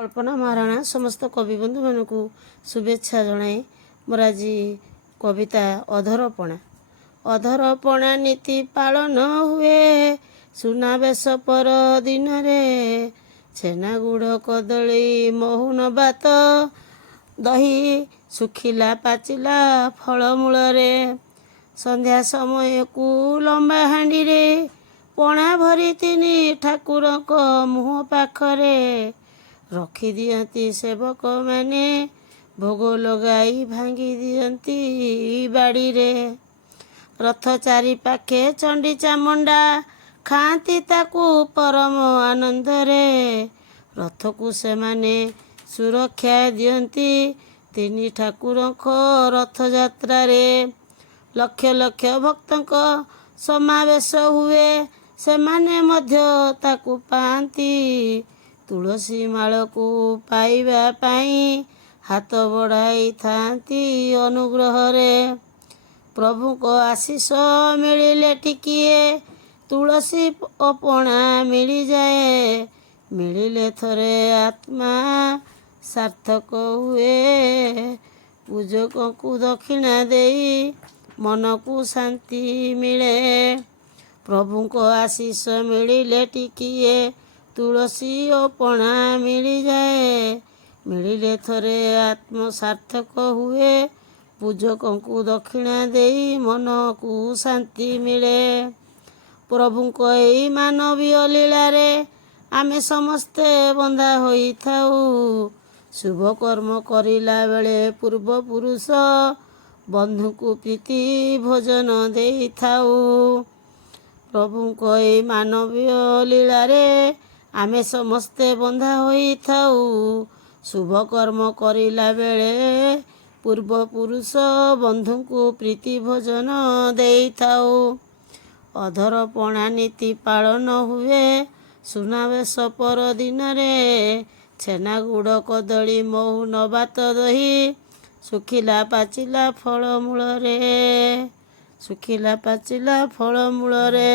कल्पना महाराणा समस्त कवि बंधु मानक शुभेच्छा जनाए मोर आज कविता अधरपणा। अधरपणा नीति पालन हुए सुनावेश पर दिन रे, छेना गुड़ कदली महुन बात दही सुखिला पाचिला फलमूल रे, संध्या समय को लंबा हांडी रे पणा भरी तिनी ठाकुर को मुह पाखरे रखी दियंती सेवक माने भोग लगाई भांगी दियंती बाड़ी रे। रथ चारि पाखे चंडी चामुंडा खाती ताकू परम आनंद रे, रथ को से माने सुरक्षा दियंती तिनी ठाकुर को रथ यात्रा रे। लक्ष लक्ष भक्तों समावेश हुए सेमाने मध्य ताकू पांती, तुलसी माल को पाइबा पाई हाथ बढ़ाई थांती अनुग्रह रे। प्रभु को आशीष मिलिले टिकिए तुलसी अपना मिली जाए, मिलिले थरे आत्मा सार्थक हुए। पूजकों को दक्षिणा देई मन को शांति मिले, प्रभु को आशीष मिलिले टिकिए तुलसी अपना मिली जाए, मिलिले थरे आत्म सार्थक हुए। पूजकों को दक्षिणा देई मन को शांति मिले। प्रभु को एई मानवीय लीला रे आमे समस्ते बंधा होई थाऊ, शुभ कर्म करिला बेले पूर्व पुरुष बंधु को प्रीति भोजन देई थाऊ। प्रभु को एई मानवीय लीला रे आमे समस्ते बंधा होई थाऊ, शुभ कर्म करिला बेले पूर्व पुरुष बंधु को प्रीति भोजन देई थाऊ। अधरपणा नीति पालन हुए सुनावेश पर दिन रे, छेना गुड़ कदली महु नबात दही सुखिला पाचिला फलमूल रे, सुखिला पाचिला फलमूल रे।